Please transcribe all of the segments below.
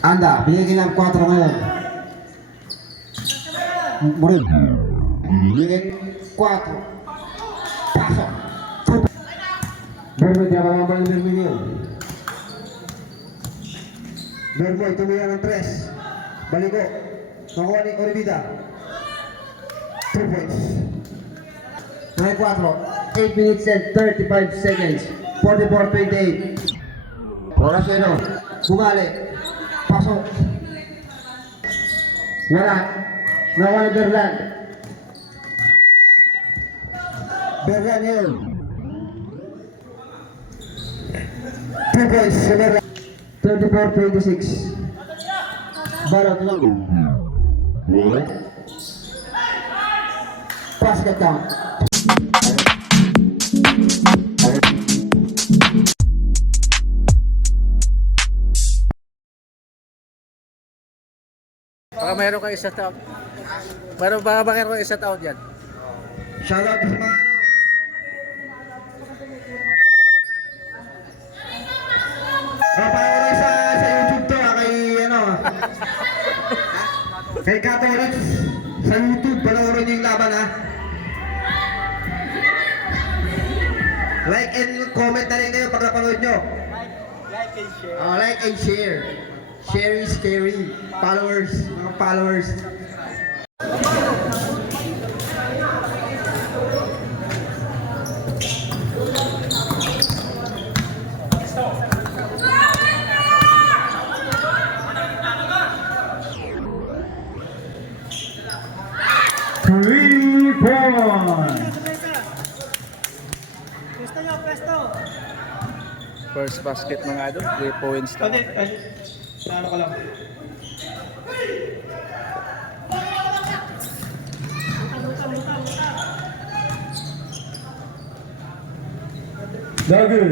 Anda, binigyan ng 4 ngayon. Murid. Binigyan 4. Pasok. Bermoy, dia akan main Bermoy ni. Bermoy, tumira ng 3. Baliko. Nakuha ni Oribida. 2 points. May 4. 8 minutes and 35 seconds. 44-28. Oraseno. Bumalik. Pasok. Wala. Nakuha ni Berlan. Berlan yun. 2 points. 34-26. Balo tulog. Basket count. Baka mayroon kayo isa taon. Baka mayroon kayo isa taon yan. Shoutout sa mga ano. Panoorin sa YouTube to kay ano. Kay Kato Rich. Sa YouTube, panoorin niyo yung laban ha. Like and comment na rin kayo pag napanood nyo. Like and share. Like and share. Sharing is caring. Followers, mga followers. First basket mga idol, 3 points na. Ano ka lang? Dagi.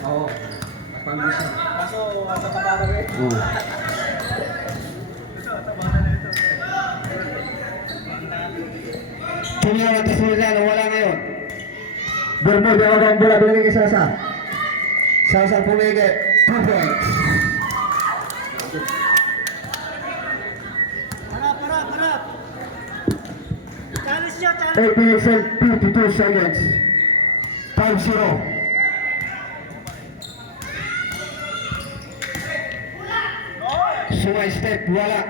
Oo. Napangisa. Kaso, tataba na rin. Oo. Tumira natin sa Milano, wala ngayon. Bermoy, di ako ang bola, binigay kay Sasa. Sasa pumigay, 2 points. Harap! Challenge nyo, 8 minutes and 52 seconds. 5-0. Sumay step, wala.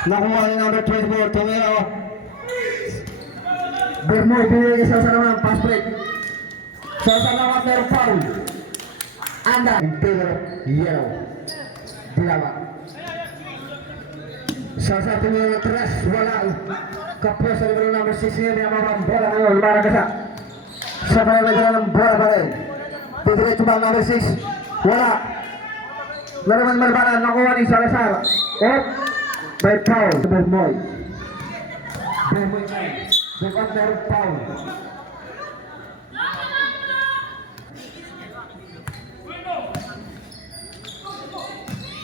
Nakuha ni number 24, tumira. Bermoy, binigay kay Sasa naman, pass break. Sasa naman, meron foul. Anda, in favor, yellow. Dilawa. Sasa tumira ng 3, wala. Kapos sa libro number 6 niya, dinamang bola ngayon, Maragasa. Sa panalagyan ng bola pa rin. Didiretso ba number 6? Wala. Laraman Malbanan, nakuha ni Salazar. Off. By foul. Bermoy. Bermoy na. Bukan dari foul.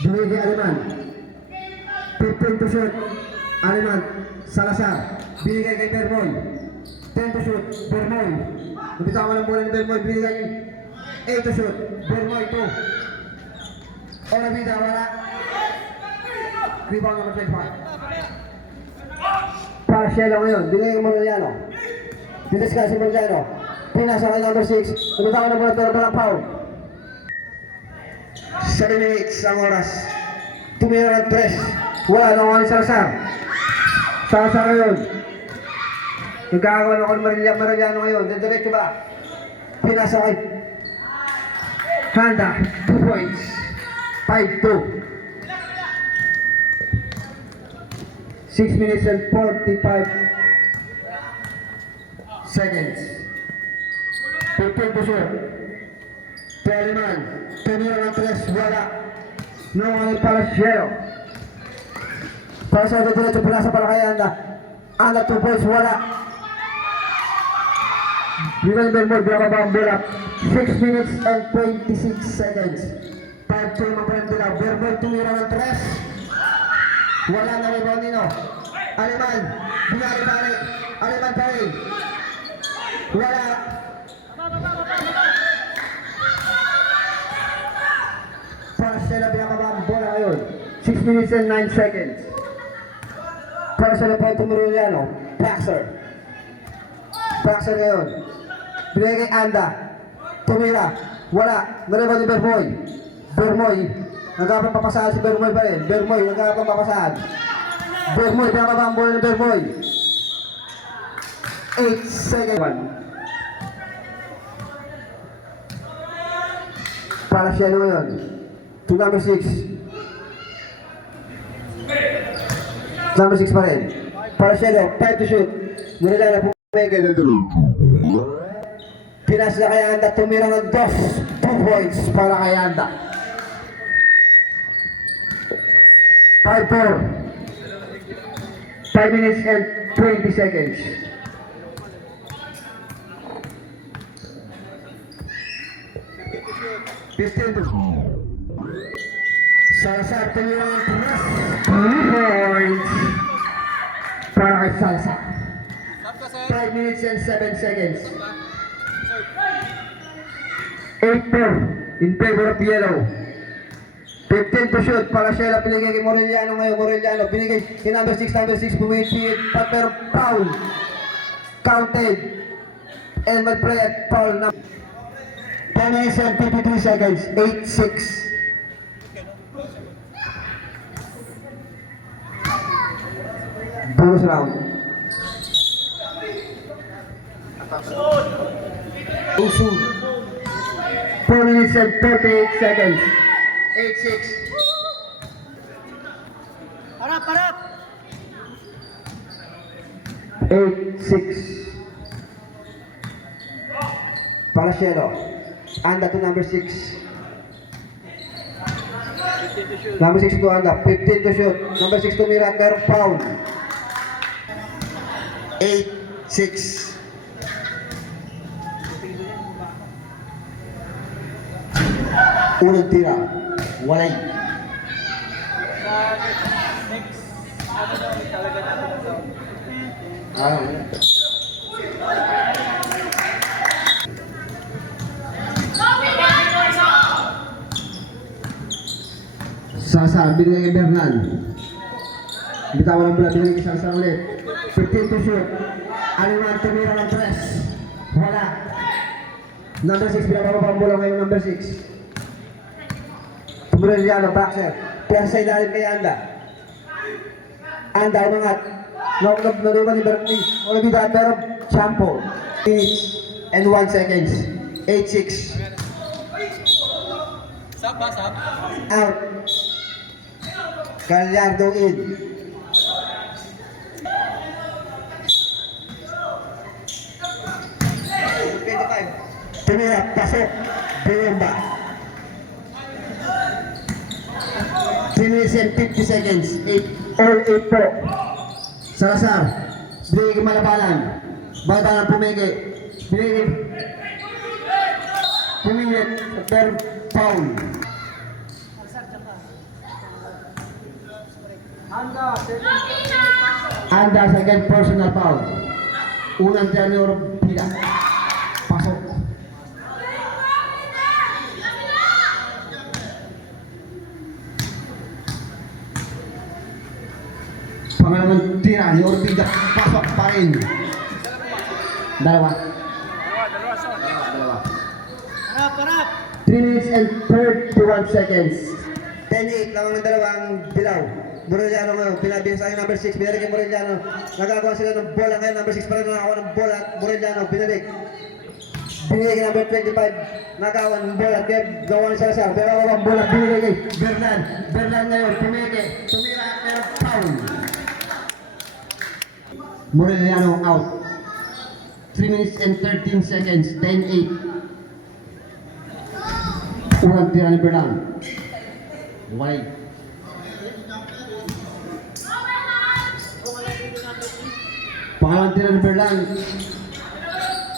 Binigay Aliman. 15 to shoot. Aliman. Salazar. Binigay kay Bermoy. 10 to shoot. Bermoy. Nabitawan ng bola ni Bermoy. Binigay 8 to shoot. Bermoy 2. Orabida wala. Rebound number 25. Para Shelo ngayon. Binigay ng Mariano. Didiscuss si Mariano. Pinasa kay number 6. Nabitawan ng bola pero walang foul. 7 minutes ang oras. Tumira ng 3. Wala nang wala Salazar. Salazar ngayon. Nagkakawa ng Mariano ngayon. Diretso ba? Pinasa kay Handa. 2 points. 5-2. 6 minutes and 45 seconds. 15 to shoot. Teleman. Tumira ng 3. Wala. Nung para Shelo. Para sa diretso pala sa palakay Anda. Anda 2 points. Wala. Bigyan Bermol, binababa ang bola. 6 minutes and 26 seconds. 5-2 naman pa rin nila. Bermol tumira ng 3. Wala na rebound nino. Aleman, binari pare. Aleman pa rin. Wala. Para sila binababa ang bola ngayon. 6 minutes and 9 seconds. Para sila pa rin tumira niya, no? Baxter. Baxter ngayon. Binigay kay Anda. Tumira. Wala. Nareba ni Bermoy. Bermoy. Nagkapang papasahan si Bermoy pa rin. Bermoy. Nagkapang papasahan. Bermoy. Binababa ang bola ni Bermoy. 8 seconds. Para siya ngayon. To number 6. Number 6 pa rin. Para siya 5 to shoot. Nilala na po. Pinas na kay Anda, tumira ng 2 points para kay Anda. 5-4. 5 minutes and 20 seconds. Salazar tumira ng 3 points para kay Salazar. 5 minutes and 7 seconds. 8-4 in favor of yellow. 15 to shoot para Sheila, pinigay kay Morellano ngayon. Morellano pinigay kay number 6. Number 6 pumipit pero foul. Counted. And mag-play at foul na 10 minutes and 52 seconds. 8-6. Bonus round. Usu. 4 minutes and 38 seconds. 8-6. Harap, harap! 8-6. Para Cielo. Anda to number 6. Number 6 to Anda. 15 to shoot. Number 6 to Miran. Meron foul. 8-6. Unang tira. Walay. Sasa, binigay kay Bernan. Bitawan ang bola, binigay kay Sasa ulit. 15 to shoot. Aliman tumira ng 3. Wala. Number 6, binababa ang bola ngayon number 6. Morellano, Baxter. Piyasa sa ilalim kay Anda. Anda, umangat. Naruman ni Bernie. Olabida, pero Champo. Minutes and 1 seconds. 8-6. Out. Gallardo in. Tumira, pasok. Bumba. 3 minutes and 50 seconds. 8 po. Salazar. Binigay kay Malabanan. Malabanan pumigay. Binigay. Pumigay. Pero foul. Anda, second personal foul. Unang tenor pila. Pasok. Pangalawang tira ni Orbida, pasok pa rin. Dalawa. Harap, harap! 3 minutes and 31 seconds. 10-8 lang ang dalawang dilaw. Morellano ngayon, pinabihan sa akin number 6, binalik kay Morellano. Nagagawa sila ng bola ngayon, number 6 pa rin nakakuha ng bola. Morellano, binalik. Binigay kay number 25, nakakuha ng bola. Kaya gawa ni Salazar, pero ang bola binigay kay Bernan. Bernan ngayon, tumira, pero foul. Morellano out. 3 minutes and 13 seconds. 10-8. Unang tira ni Bernan. Wide. Pangalawang tira ni Bernan.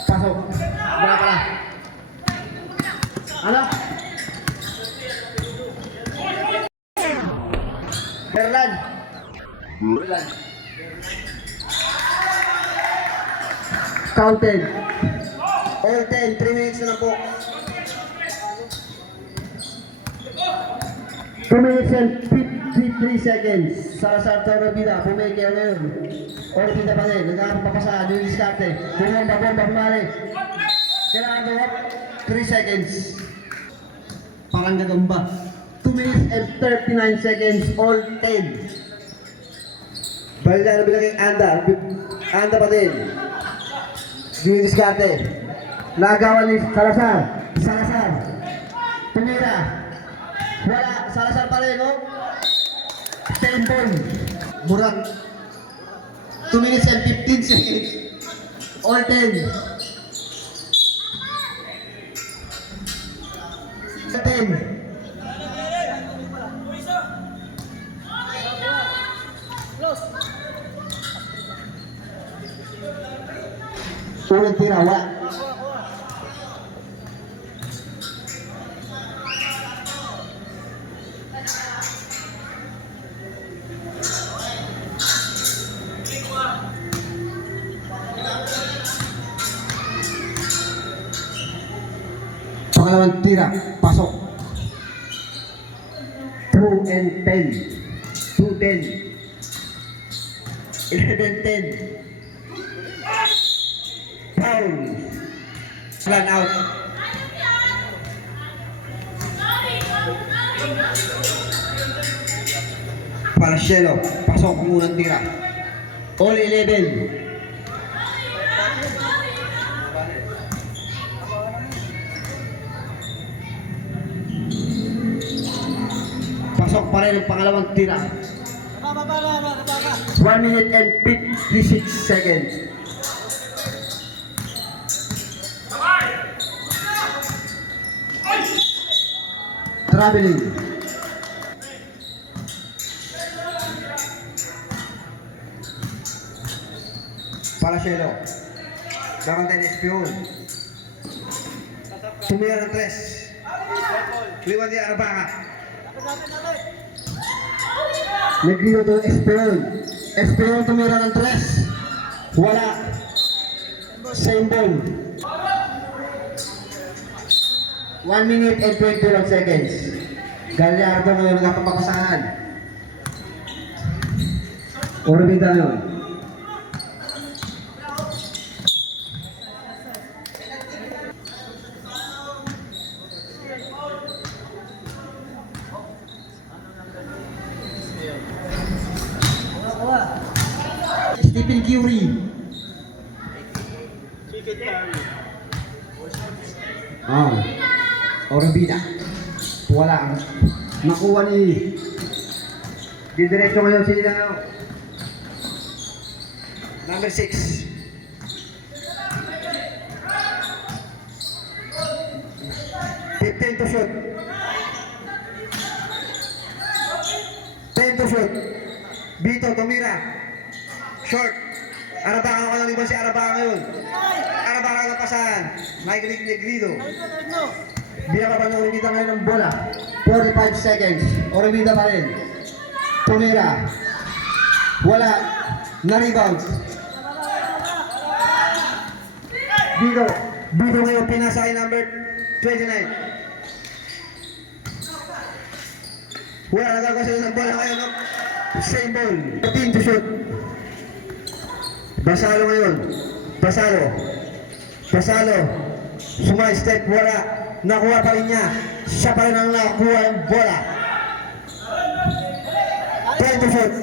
Pasok. Ano? Berlan. Counted. All 10, 3 minutes na lang po. 2 minutes and 53 seconds. Salazar Torrebida, pumikaya ngayon. Orbida pa rin, nagkakapapasa, yung diskarte. Bumomba, pumali. Kailangan daw 3 seconds. Parang gagamba. 2 minutes and 39 seconds, all 10. Balila na bilang yung Anda pa din. Yung diskarte. Nagawa ni Salazar. Tumira. Wala. Salazar pa rin, no? 10 ball. Murag. 2 minutes and 15 seconds. All 10. 10. Unang tira, wala. Pangalawang tira, pasok. 2 and 10. 2-10. 11-10. Foul. Run out. Parcielo, pasok ang unang tira. All 11. Pasok pa rin ang pangalawang tira. 1 minute and 56 seconds. Traveling. Parcielo. Bakantay na espiyon. Tumira ng 3. Liwan di Arabaca. Nagriyo doon espiyon. Espiyon tumira ng 3. Wala. Same ball. 1 minute and 21 seconds. Gallardo ngayon nagpapapasahan. Orbita ngayon. Stephen Curry. Orbida. Wala. Nakuha ni didiretso ngayon sila number 6. To shoot. 10 to shoot. Bito, tumira. Short. Arabaca ka lang si Arabaca ngayon. Arabaca ng pasahan. Mike Negrido. Bilang pa ng Orbida ngayon ng bola. 45 seconds. Orbida pa rin. Tumira. Wala. Na-rebound. Bito. Bito ngayon pinasa kay number 29. Wala nagagawa sila ng bola ngayon. Same ball. 15 to shoot. Basalo ngayon. Basalo. Sumay step. Wala. Nakuha pa rin niya. Siya pa rin ang nakuha ng bola. 10 to shoot.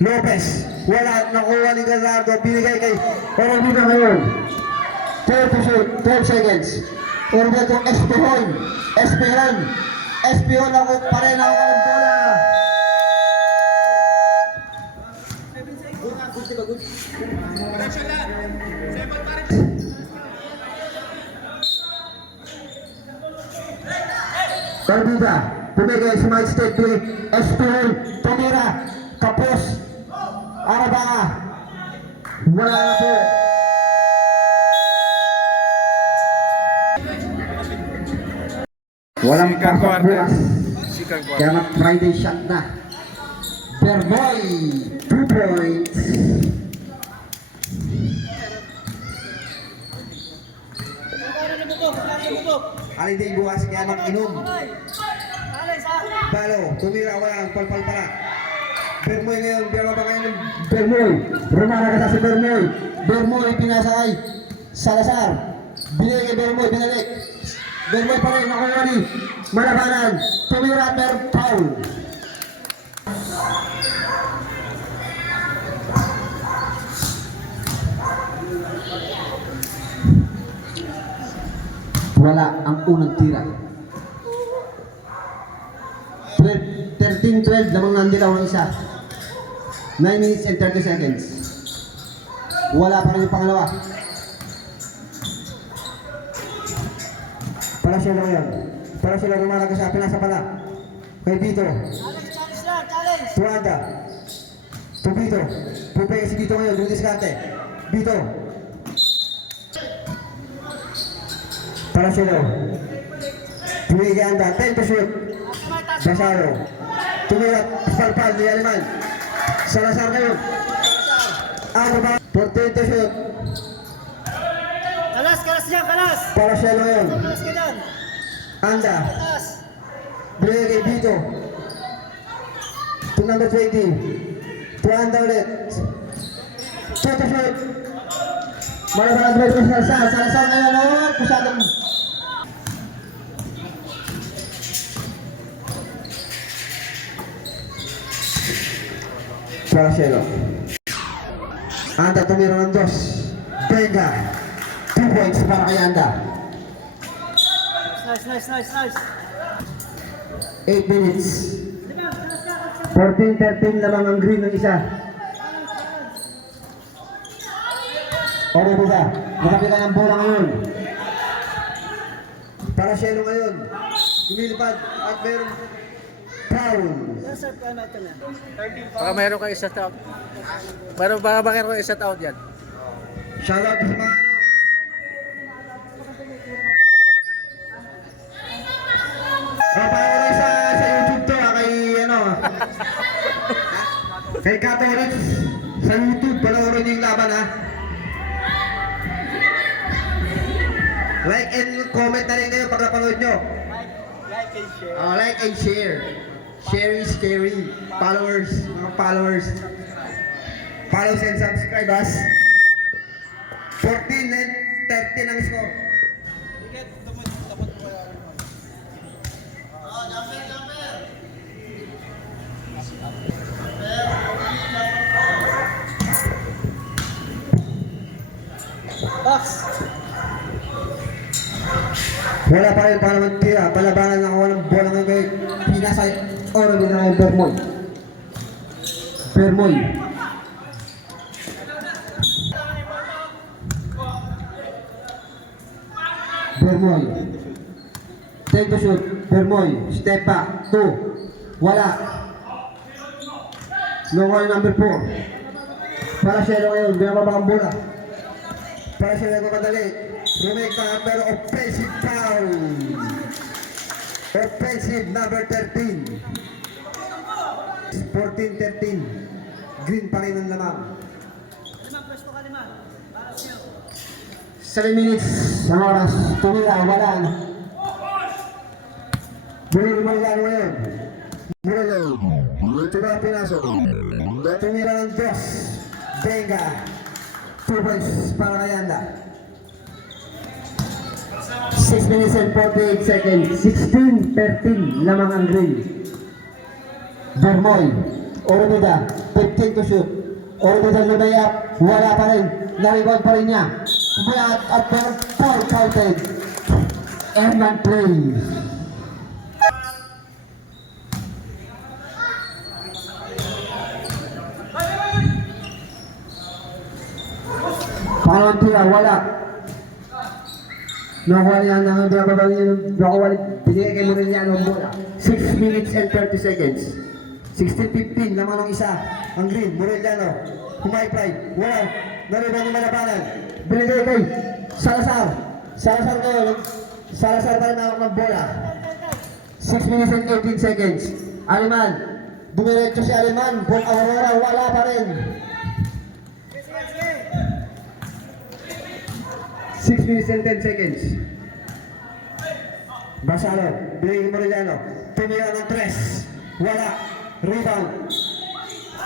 Lopez. Wala. Nakuha ni Gallardo. Binigay kay Orbida ngayon. 12 to shoot. 12 seconds. Orbida to Espihon ako pa rin ako ng bola. Orbida, pumigay sa mga step play. Espihon, tumira, tapos, Arabaca. Wala na po. Walang Second pasok quarter. bukas. Second Kaya quarter. nga Friday shot na. Berboy, 2 points. Holiday bukas kaya mag-inom. Balo, tumira wala ang palpal pala. Bermoy ngayon, biyama ba ngayon? Bermoy, rumana ka sa si Bermoy. Bermoy, pinasakay. Salazar, binigay kay Bermoy, binalik. Bermoy pa rin, nakuha ni Malabanan. Tumira, pero foul. Wala ang unang tira. 13-12 lamang nandilaw ng isa. 9 minutes and 30 seconds. Wala pa rin yung pangalawa. Para siya lang yan. Para sila rumalaga sa pinasa pala. Kay Vito. Tuanda. To Vito. Pupay si Vito ngayon. Dumiskarte. Vito. Para sila. Tumigay anda. 10 to shoot. Basaro. Tumirat. Palpal. Di Aliman. Salazar ngayon. Ano ba? 14 to shoot. Kalas dyan, kalas! Para siya ngayon. Kalas ka dyan! Anda. Kalas! Bigay kay Vito. To number 20. Tuanda ulit. Shoot to shoot. Malabanan ba ito sa Salazar? Salazar ngayon. Oh, pusadong. Para siya. Anda tumira ng dos. Benga. 2 points para kay Anda. Nice! 8 minutes. 14-13 lamang ang green ng isa. Okay po ba? Nakapila ng bola ngayon. Para siya ngayon. Lumilipad at meron foul. Baka mayroon kang isa out. Baka mayroon kang isa out yan. Shoutout sa mga ano. Paparoon sa YouTube to kay ano. Kay Catholic sa YouTube panoorin niyo yung laban ha. Like and comment na rin kayo pag napanood nyo. Like and share. Sharing is caring. Followers, mga followers. Follow and subscribe us. 14-13 ang score. Box! Wala pa rin para magtira. Palabanan na ako ng bola ng kay pinasa oro din na Bermoy. Bermoy. Bermoy. Take the shoot. Bermoy. Step back. 2. Wala. No goal number 4. Para siya ngayon. Binababa ang bola. Para siya nagmamadali. Rumeka pero offensive foul. Offensive number 13. 14-13. Green pa rin ang lamang. 7 minutes ang oras. Tumira, wala. Muli lumayan ngayon. Muli tumira pinaso. Tumira ng Diyos. Benga. 2 points para kay Anda. 6 minutes and 48 seconds. 16-13 lamang ang green. Bermoy. Oromida. 15 to shoot. Oromida lumayap. Wala pa rin. Na-rebound pa rin niya. Umayat at meron 4 counted. Erman plays. Pangalawang tira, wala. Nakuha niya ang binababa niya ng nakuha niya. Binigay kay Moreliano ang bola. 6 minutes and 30 seconds. 16-15, laman ng isa. Ang green, Moreliano. Humay-fly, wala. Nariban yung malabanan. Binigay kay Salazar. Salazar ngayon. Salazar pa rin hawak ng bola. 6 minutes and 18 seconds. Aliman. Dumiretso si Aliman. Ball Aurora. Wala pa rin. 6 minutes and 10 seconds. Basalo. Binigay Morellano. Tumira ng 3. Wala. Rebound.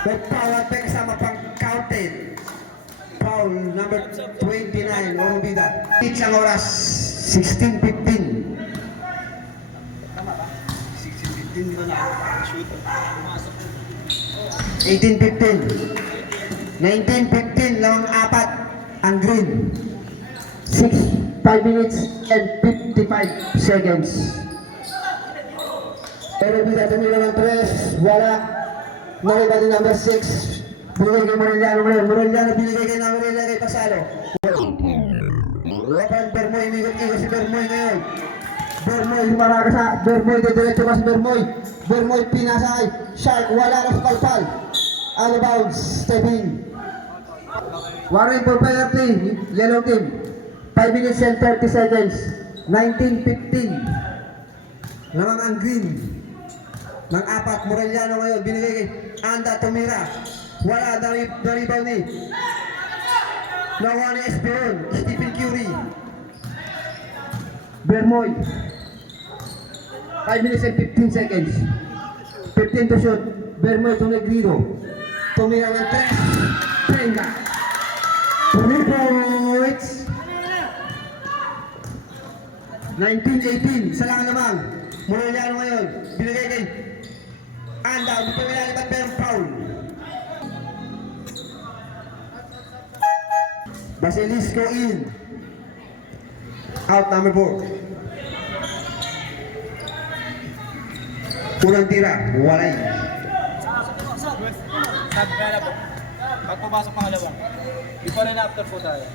May foul at may kasama pang counted. Foul number 29. Orobida. Each ang oras. 16:15. 18:15. 19:15 lamang apat ang green. 5 minutes and 55 seconds. Orobida tumira ng 3. Wala. Nariba din number 6. Binigay kay Morellano ngayon. Morellano binigay kay Morellano kay Pasalo. Rapan Bermoy, ikot-ikot si Bermoy ngayon. Bermoy, humara ka sa Bermoy, diretso ka si Bermoy. Bermoy, pinasay. Shark, wala na sa palpal. Out of bounds, step in. Warning for penalty, yellow team. 5 minutes and 30 seconds. 19:15. Lamang ang green. Ng apat, Morellano ngayon, binigay kay Anda tumira. Wala, na-rebound ni. Nakuha ni Espeon, Stephen Curry. Bermoy. 5 minutes and 15 seconds. 15 to shoot. Bermoy to Negrido. Tumira ng 3. Tenga. 3 points. 19-18. Isa lang naman. Morellano ngayon. Binigay kay Anda. Pumilalipat pero foul. Basilisco in. Out number 4. Unang tira, walay. Sabi ka na po. Pag pumasok pangalawa. Before and after po tayo.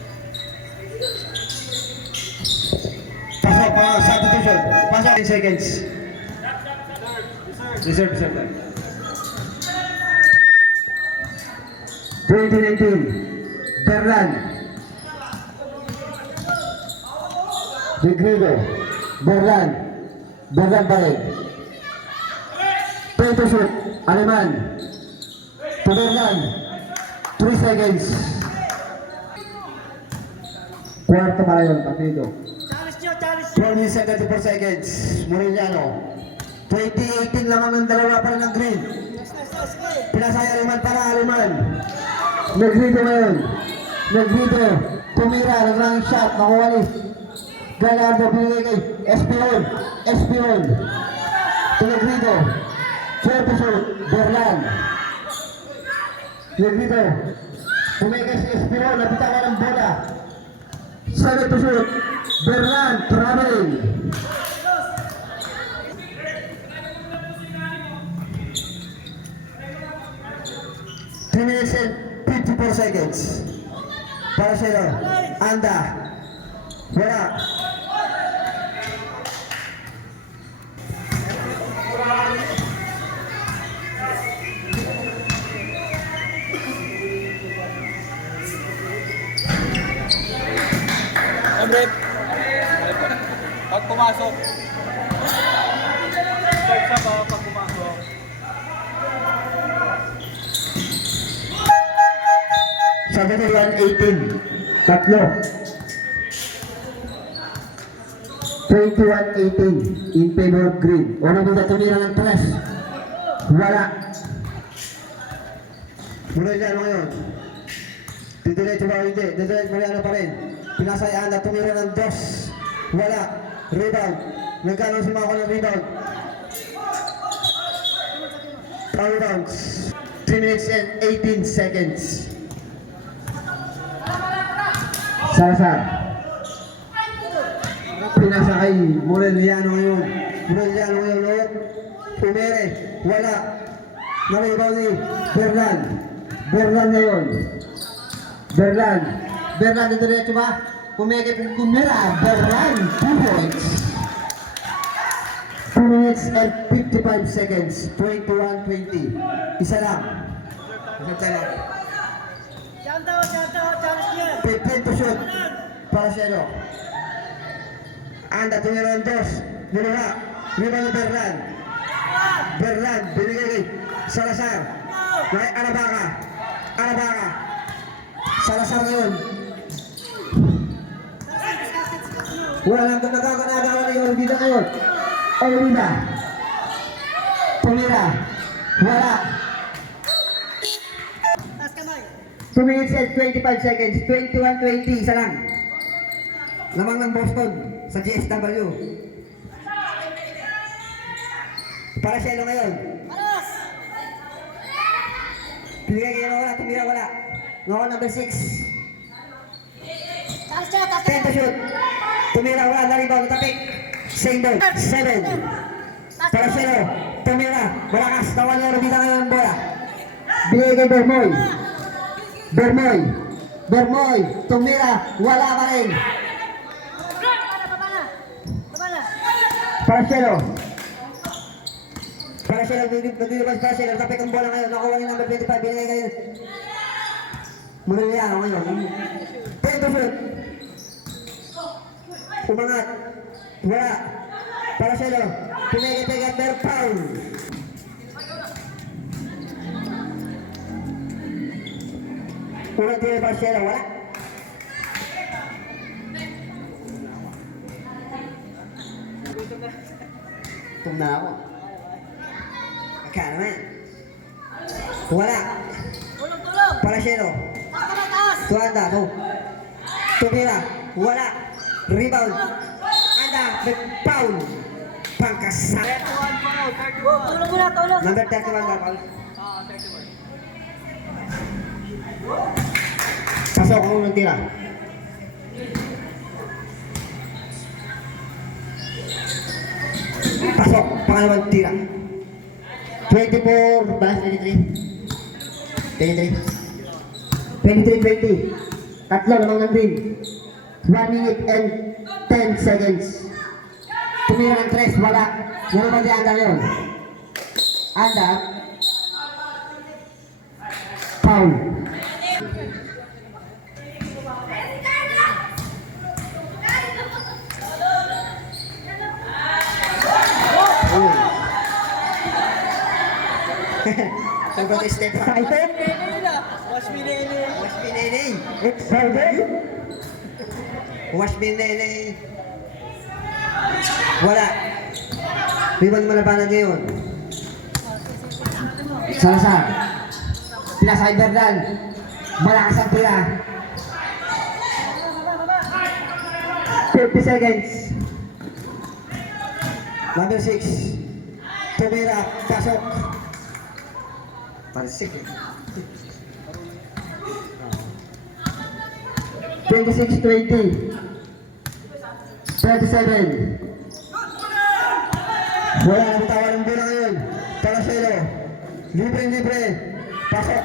Pasok pa, substitution. Pasok 10 seconds. Reserve time. 2019. Berlan. Negrido. Berlan. Berlan pa rin. 20 shoot. Aleman. To Berlan. 3 seconds. Kwarto para yun, partido. Challenge nyo, challenge 12 minutes and 34 seconds. Morellano. 2018 lamang ang dalawa para ng green. Pinasay Aleman para Aleman. Negrito ngayon. Negrito. Tumira. Nag-running shot. Nakuha ni Gallardo. Pinigay kay Espion. Espion. To Negrito. 12 shoot. Berlan. Negrito. Tumigay si Espion. Napitawan ng bola. 7 to shoot. Berlan. Traveling. Minutes and 54 seconds. Para sa'yo. Anda. Wala. Break. Pag pumasok. Start sa ba pag pumasok? Sabi ni 118. Tatlo. 21-18 in favor of green. Unang bida tumira ng 3. Wala. Morellano ngayon. Didiretso ba o hindi? Didiretso Morellano pa rin. Pinasay Anda, tumira ng 2. Wala. Rebound. Nagkaroon si Mako ng rebound. Foul bounce. 3 minutes and 18 seconds. Salazar. Pinasa kay Morellano ngayon. Morellano ngayon ulit. Pumere. Wala. Naribaw ni Berlan. Berlan ngayon. Berlan. Berlan na diretso ba? Pumere. Pumera. Berlan. 2 points. 2 minutes and 55 seconds. 21-20. Isa lang. Isa lang. Challenge nyo. 15 to shoot para sa ano. Anda tumira ng 2. Niluha. Rebound ni Berlan. Berlan, binigay kay Salazar. Kay Arabaca. Arabaca. Salazar ngayon. Wala lang nagkakagawa na yung Orbida ngayon. Orbida. Tumira. Wala. 2 minutes and 25 seconds. 21-20. Isa lang. Lamang ng Boston sa GSW. Para Shelo ngayon. Pinigay kayo wala. Tumira wala. Ngayon number 6. 10 to shoot. Tumira wala. Naribaw. Tapik. Same ball. 7. Para Shelo. Tumira. Malakas. Tawan niya. Rubita ngayon ang bola. Binigay kay Bermoy. Bermoy. Bermoy. Tumira. Wala pa rin. Para Shelo. Para Shelo. Naglilabas para Shelo. Tapik ang bola ngayon. Nakuha niya number 25. Binigay kayo. Muna niya ako ngayon. 10 to shoot. Umangat. Wala. Para Shelo. Pinigay-pigay. Pero foul. Unang tira para Shelo. Wala. Tum na ako. Aka naman. Wala. Para Shelo. Tuanda. Tumira. Wala. Rebound. Anda. Foul. Pangkasa. Number 31 ba? Pasok ang unang tira. Pasok, pangalawang tira. 24, balas 23. 23-20. Tatlo namang nandun. 1 minute and 10 seconds. Tumira ng 3, wala. Ano ba di Anda ngayon? Anda. Foul. Sagot step. Excited? Watch me, Nene. Wash me nene. Excited? Wash me nene. Wala. Rebound malabanan ngayon. Salazar. Pinasay Berlan. Malakas ang tira. 50 seconds. Number 6. Tumira. Pasok. Pansik eh. 26-20. 37. Wala ang tawa ng bola ngayon. Para Shelo. Libre. Pasok.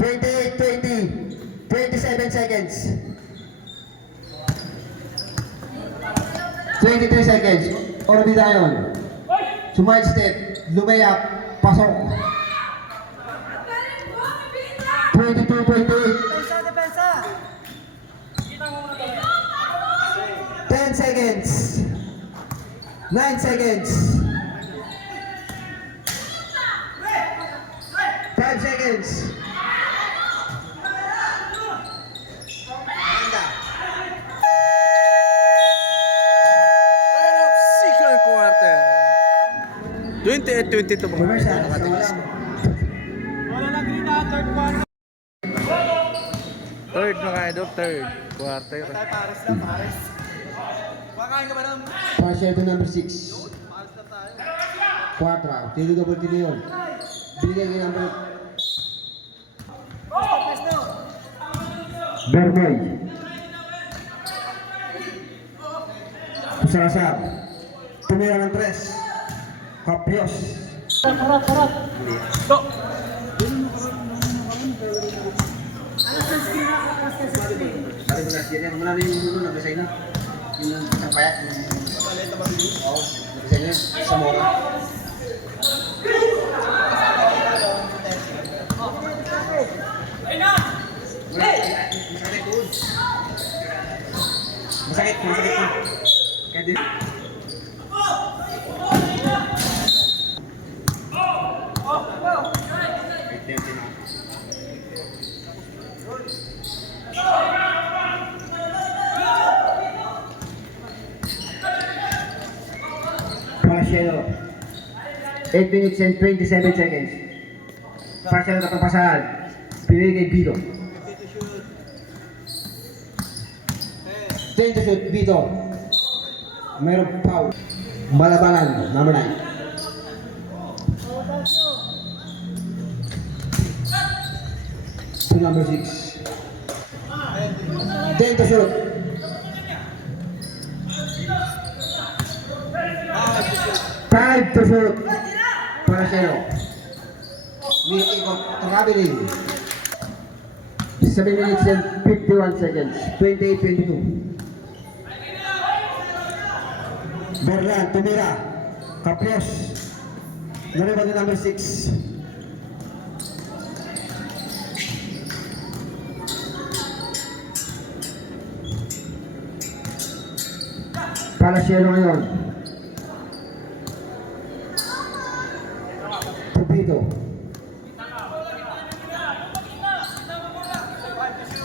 28-20. 27 seconds. 23 seconds. Orbida yun. Sumide step. Lumayap. Pasok. 22-28. 10 seconds. 9 seconds. 5 seconds. Anda. End of second quarter. 28-22 mga Reverse idol, nakatigas. Wala na green na, third quarter. Third mga idol, third quarter. Pares lang, pares. Kumakain ka ba ng... Para Shelo number 6. Pares na tayo. 4. Tilo double tilo yun. Binigay kay number Bermoy. Salazar. Tumira ng 3. Kapios. Sabi ko na siya niya, muna rin yung nag-design na. Yung isang payat. Oo, nag-design niya sa Mora. Masakit doon. Masakit doon. Kaya din. Cielo. 8 minutes and 27 seconds. Para Cielo katapasan. Pinili kay Vito. 10 to shoot, Vito. Mayroong foul. Malabanan, number 9. To number 6. 10 to shoot. 5 to shoot. Para Cielo. Ikot, traveling. 7 minutes and 51 seconds. 28-22. Berlan, tumira. Kapios. Nariban yung number 6. Para Cielo ngayon. Tupito.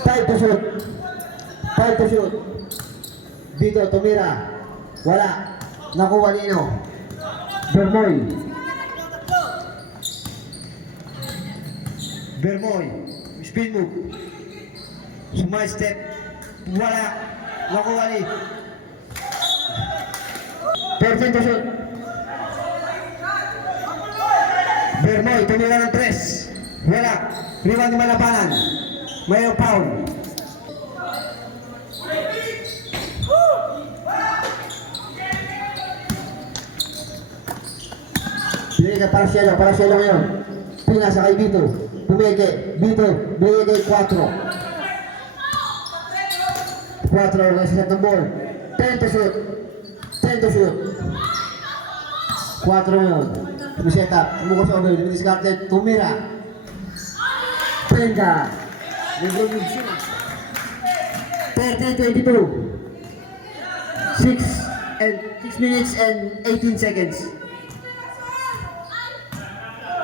5 to shoot. 5 to shoot. Vito, tumira. Wala. Nakuha Nino. Bermoy. Bermoy. Spin move. Sumay step. Wala. Nakuha ni. 13 to shoot. Bermoy, tumira ng 3. Wala. Rebound ni Malabanan. Mayroong foul. Binigay para Cielo ngayon. Pinasa kay Vito. Bumigay. Vito, binigay 4. 4 nasa set ng ball. 10 to shoot. 10 to shoot. 4 ngayon. Set up. Sumukos sa over. Diniscarded. Tumira. Penga. 30-22. 6 minutes and 18 seconds.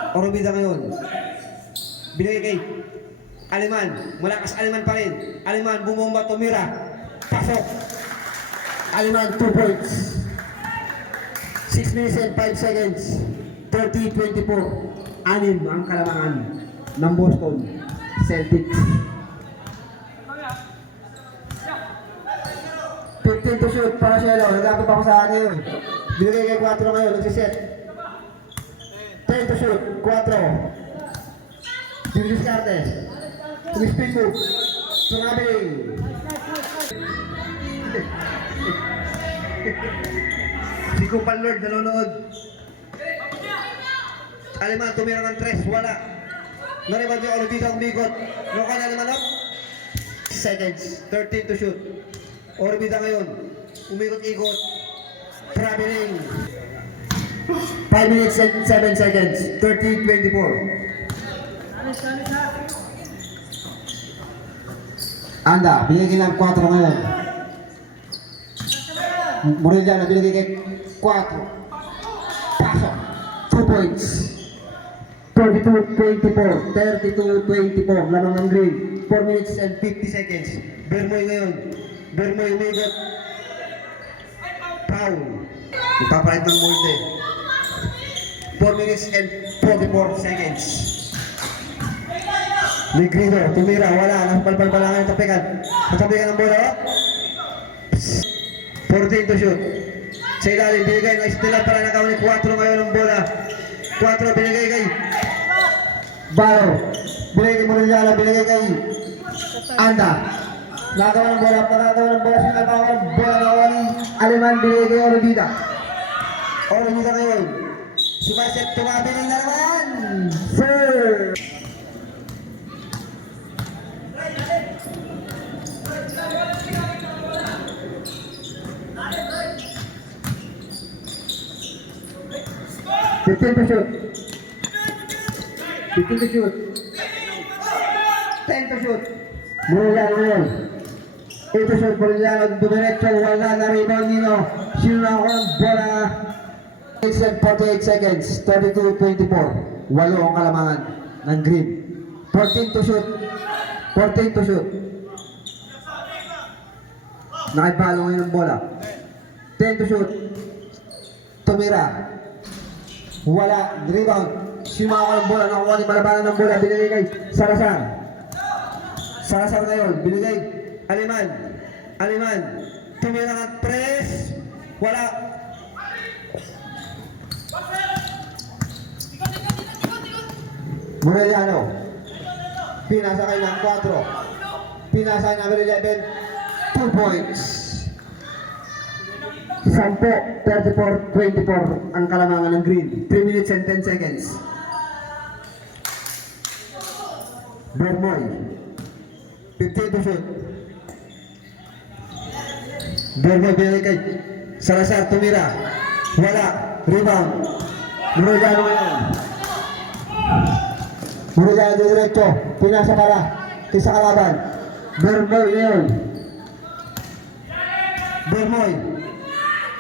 Orobida ngayon. Binigay kay Aliman. Malakas Aliman pa rin. Aliman, bumomba, tumira. Pasok. Aliman, 2 points. 6 minutes and 5 seconds. 30-24. 6 ang kalamangan ng Boston Celtics. 15 to shoot para Cielo. Nagkakot ako sa akin. Binigay kay 4 ngayon. Nagsiset. 10 to shoot, 4. Diniscarte. Tumispin move. Sumabing. Si Kumpal Lord nanonood. Aliman, tumira ng 3. Wala. Nariban yung Orobida umikot. Lokal Aliman up. Seconds. 13 to shoot. Orobida ngayon. Umikot-ikot. Traveling. 5 minutes and 7 seconds. 30-24. Anda, binigay ng 4 ngayon. Morellana, binigay kay 4. Pasok. 2 points. 32-24. 32-24. Lamang ng green. 4 minutes and 50 seconds. Bermoy ngayon. Bermoy umigot. Foul. Ipapalit ng molde. 4 minutes and 44 seconds. Negrino, tumira, wala. Napalpal pa lang yung tapikan. Natapikan ng bola. 14 to shoot. Sa ilalim, binigay ng Estela para nakaw ni 4 ngayon ng bola. 4 binigay kay Baro. Binigay kay Morellana, binigay kay Anda. Nakakawa ng bola, nakakawa ng bola. Nakakawa ng bola, nakawa ni Aliman, binigay kay Orobida. Orobida ngayon. Sumaset, tumabiling na naman! Sir! Fifteen to shoot. 15 to shoot. 10 to shoot. Morellana ngayon. 8 to shoot. Morellana, dumiretso. Wala na rebound nino. Sino na ako ng bola? 48 seconds, 32-24. 8 ang kalamangan ng green. 14 to shoot. 14 to shoot. Nakipalo ngayon ang bola. 10 to shoot. tumira. Wala, rebound. Sumako ng bola, nakuha ni Malabanan ng bola, binigay kay Salazar. Salazar ngayon, binigay. Aliman. Tumira ng press. Wala. Moreliano. Pinasa kay ng 4. Pinasa kay number 11. 2 points. 10, 34, 24 ang kalamangan ng Green. 3 minutes and 10 seconds. Bermoy. 50 to shoot. Bermoy binalik kay Salazar, tumira. Wala. Rebound. Moreliano ngayon. Moreliano diretso. Pinasa para sa kalaban. Bermoy ngayon. Bermoy.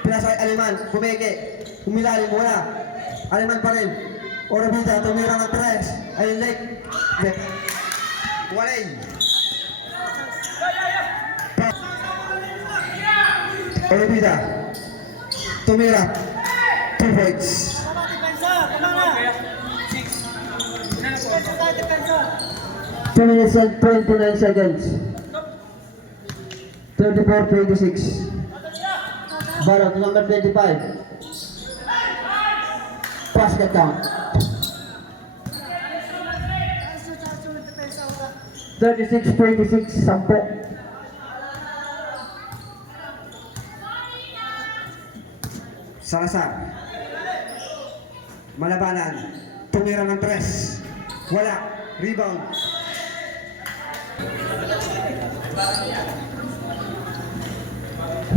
Pinasa kay Aliman. Pumeke. Humilalim. Wala. Aliman pa rin. Orbita. Tumira ng 3. Ayun like. Walay. Orbita. Tumira. 2 points. 2 minutes and 29 seconds. 34-26. Barot, number 25. Basket count. 36-26, 10. Salazar. Malabanan. Tumira ng 3. Wala. Rebound.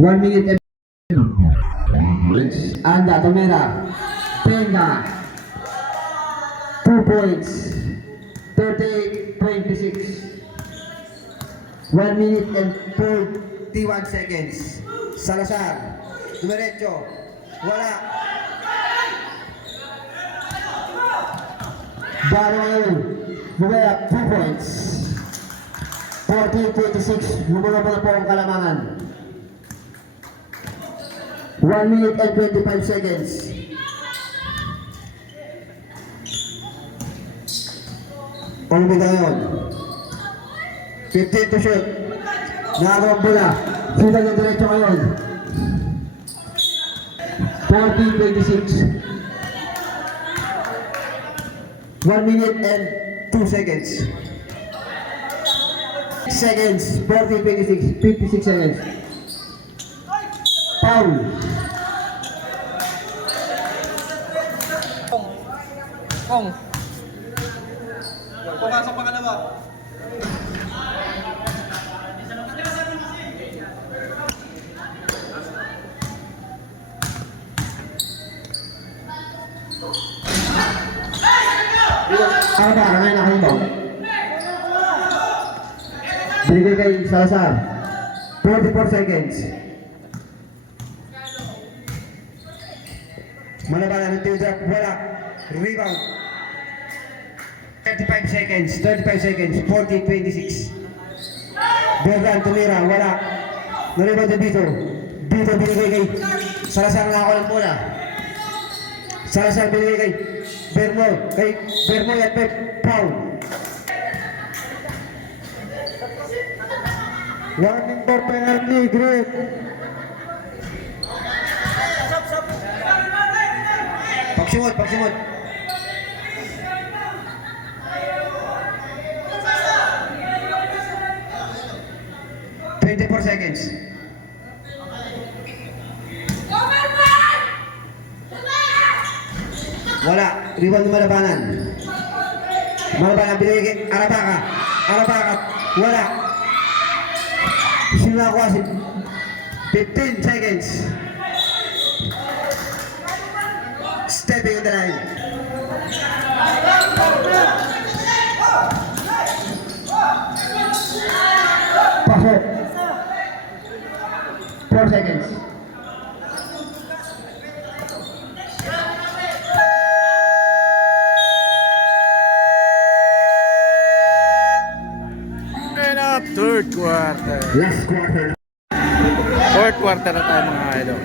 One minute and Anda, tumira. Tenga. 2 points. 38-26. 1 minute and 41 seconds. Salazar. Dumiretso. Wala. Baro ngayon. Bumaya 2 points. 40-26. Lumulabo na po ang kalamangan. 1 minute and 25 seconds. Olvida ngayon. 15 to shoot. Nakagawa ang bola. Sila yung diretso ngayon. 40-26. 1 minute and 2 seconds. 6 seconds. 40-26. 56 seconds. Foul. Kong. Pumasok pangalawa. Ano ba? Ngayon nakalimaw. Binigay kay Salazar. 44 seconds. Malabanan ng team-drop. Wala. Rebound. 35 seconds. 40-26. Berdan tumira. Wala. Nariband na dito. Dito binigay kay Salazar na ako lang muna. Salazar binigay kay Bermoy. Kay Bermoy at Pep. Foul. 1 minute for penalty. Great. Pagsimot. 24 seconds. Wala. Rebound ng Malabanan. Malabanan binigay kay Arabaca. Wala. Sino nakuha si 15 seconds. Stepping on the line. Pasok. 4 seconds. And up, third quarter. Last quarter. Fourth quarter na tayo mga idol.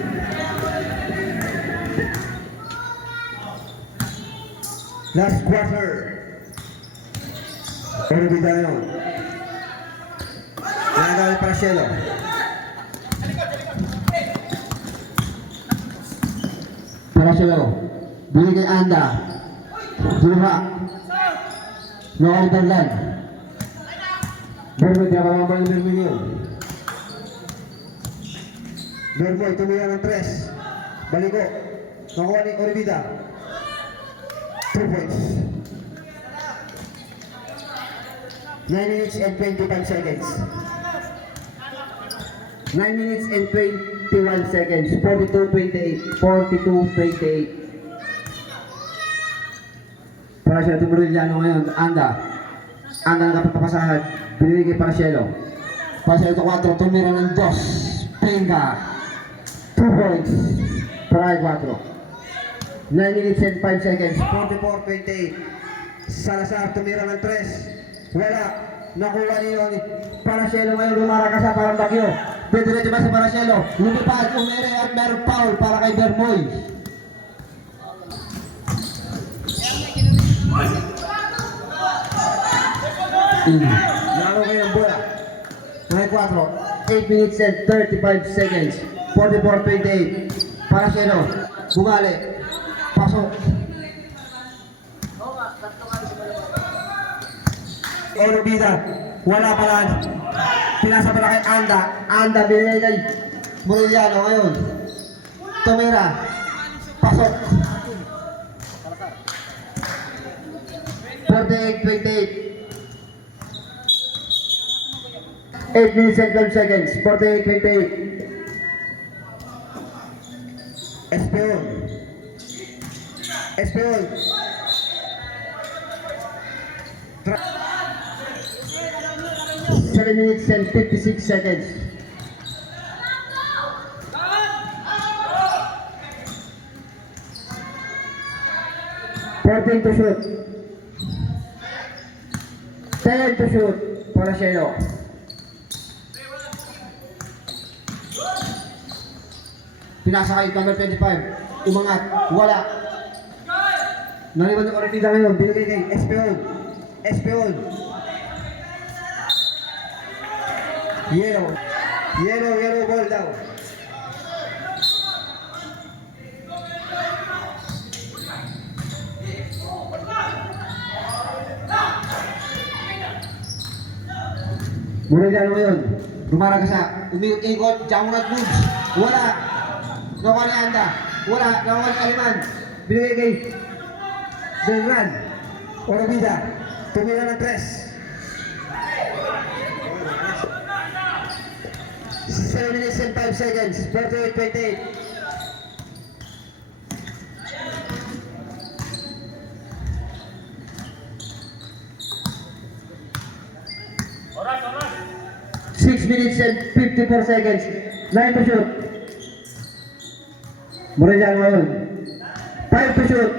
Last quarter. Orbita na yun. Nagawin para Shelo. Para Shelo. Bili kay Anda. Zuma. Noong Berlan. Bermoy, di ako mga Bermoy yun. Bermoy, tumira ng 3. Baliko. Nakuha ni Orbita. 2 points. 9 minutes and 25 seconds. 9 minutes and 21 seconds. 42-28. 42-28. Para siya Tumuriliano ngayon. Anda nakapagpapasahan. Binigay para Shelo. Para siya ito 4. Tumira ng 2. Penga. 2 points. Para 4. 9 minutes and 5 seconds. 44-28. Salazar tumira ng 3. Wala. Nakuha niyo ni Paracielo ngayon. Lumaraka sa parang bagyo. Diretso ba si Paracielo? Lumipad. Umere at meron foul para kay Bermoy. Laro kayo ng bola. May 4. 8 minutes and 35 seconds. 44-28. Paracielo. Bumali. Pasok. Orbita. Wala pala. Pinasa pala kay Anda. Anda binigay kay Morellano ngayon. Tumira. Pasok. 48-28. 8 minutes and 12 seconds. 48-28. Espeon. Espeon. 7 minutes and 56 seconds. Fourteen to shoot. 10 to shoot. Para Shelo. Pinasa kay number 25. Umangat. Wala. Naliwan ng Orbita ngayon. Binigay kay Espeon. Espeon. Yellow ball daw. Muna dyan ngayon. Lumarag sa umiikot, Jamunat moves. Wala. Nakuha ni Anda. Wala. Nakuha ni Aliman. Binigay kay Belran. Orbita. Tumira ng 3. 7 minutes and 5 seconds. 48-28. Six minutes and 54 seconds. 9 to shoot. Morellano ngayon. 5 to shoot.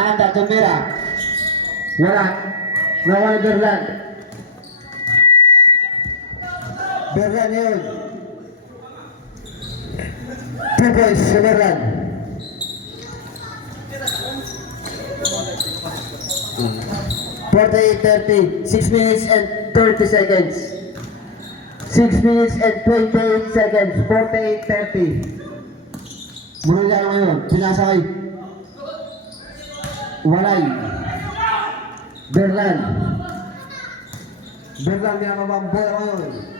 Anda, Tumira. Wala. Nawala Berlan. Berlan yun. 2 points sa Berlan. (48-30). 6 minutes and 30 seconds. 6 minutes and 28 seconds. 48-30. Muna dyan ngayon. Pinasa kay Walay. Berlan. Berlan pinamabang bola ngayon.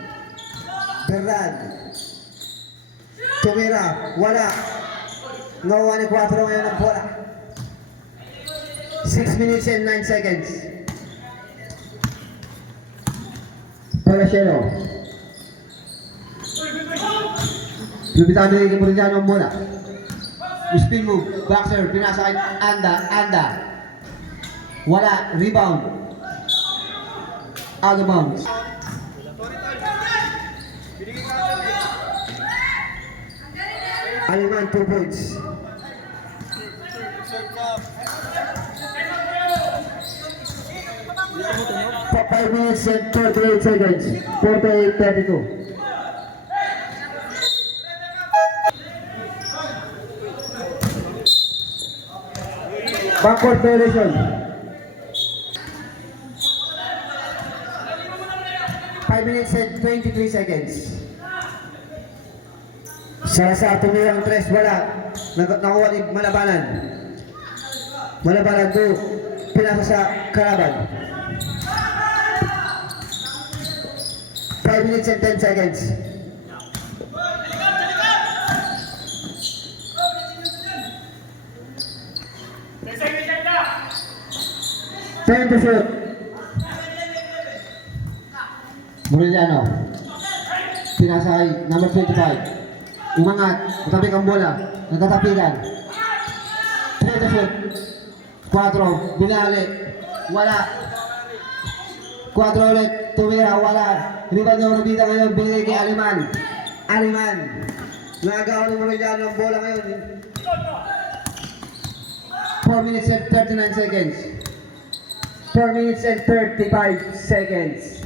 Berlan. Tumira. Wala. Nakuha ni 4 ngayon ng bola. 6 minutes and 9 seconds. Paracielo. Lumitan na yung Morellano ang bola. Spin move. Boxer. Pinasa kay Anda. Wala. Rebound. Out of bounds. Aliman 2 points. For 5 minutes and 38 seconds. 48-32. Backward violation. 5 minutes and 23 seconds. Salazar tumirang 3, wala. Nakuha ni Malabanan. Malabanan 2, pinasa sa kalaban. 5 minutes and 10 seconds. Time to shoot. Morellano. Pinasa kay number 25. Umangat. Matabik ang bola. Nagkatapilan. Time to shoot. 4. Binali. Wala. 4 ulit. Tumira. Wala. Rebound ng Orbita ngayon. Binigay kay Aliman. Aliman. Nagawa ng Morellano ang bola ngayon. 4 minutes and 39 seconds. 4 minutes and 35 seconds.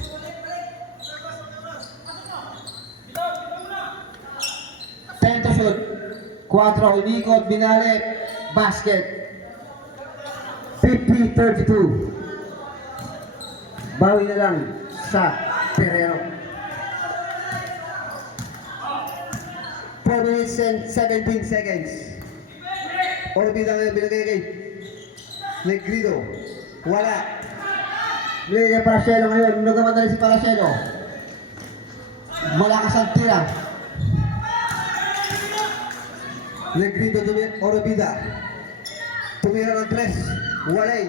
Time to shoot. 4, umikot, binalik, basket. 50-32. Bawi na lang sa Ferrero. 4 minutes and 17 seconds. Orbita ngayon, binagay kay Negrido. Wala. Binigay kay Paracelo ngayon. Nagamadali si Paracelo. Malakas ang tira. Negrido, Orbita. Tumira ng 3. Walay.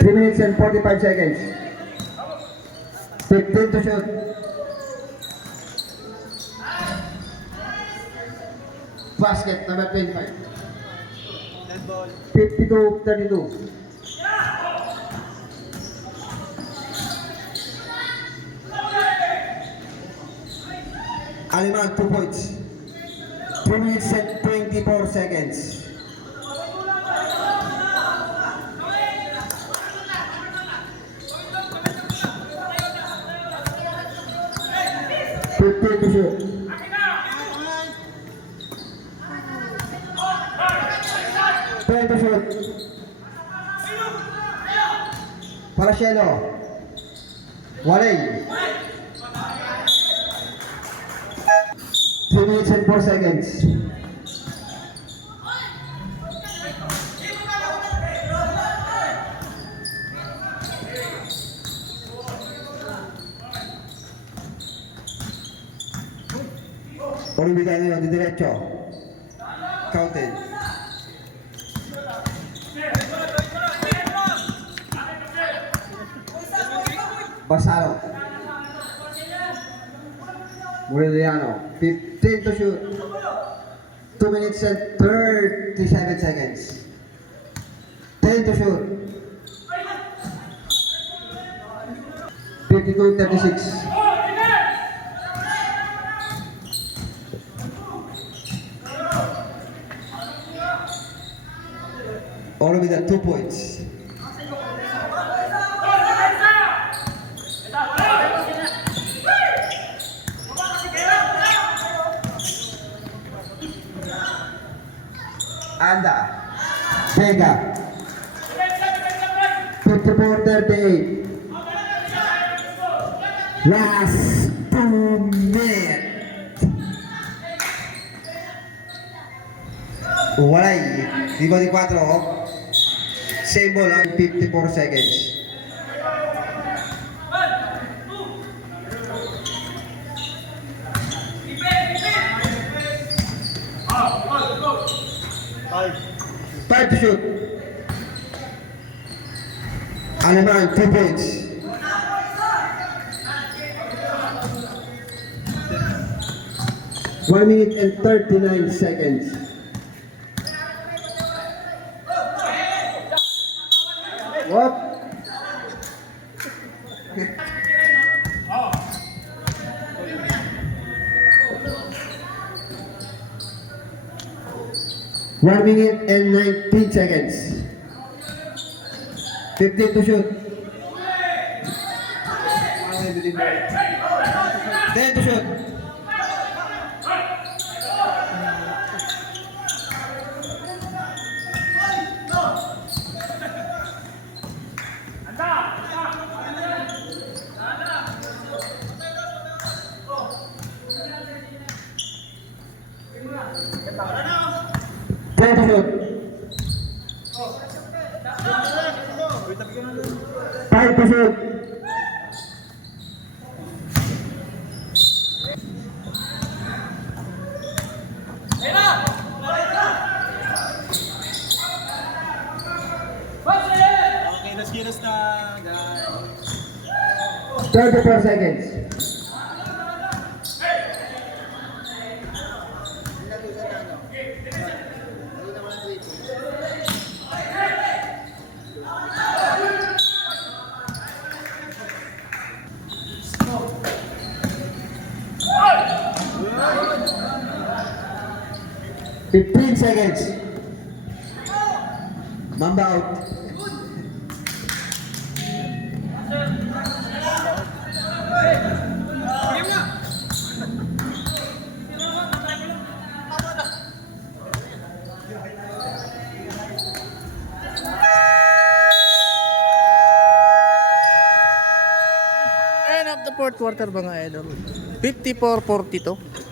Three minutes and 45 seconds. 15 to shoot. Basket number 25. 52-32. Aliman 2 points. 3 minutes and 24 seconds. To shoot. Time to shoot. Paracelo. Walay. 3 minutes and 4 seconds. Orbita ngayon, di diretso. Counted. Basalo. Morellano. 15 to shoot. 2 minutes and 37 seconds. 10 to shoot. 52-36. Orbita 2 points. Anda. Vega. 54-38. Last 2 minutes. Walay. 54. Same ball ang 54 seconds. Five to shoot. Aliman 2 points. One minute and 39 seconds. What? One minute and 19 seconds. 15 to shoot. 10 to shoot. Ten to shoot. 5 to shoot. Okay, let's get us na, guys. 34 seconds. Fifteen seconds. Mamba out. End of the fourth quarter mga idol. 54-42.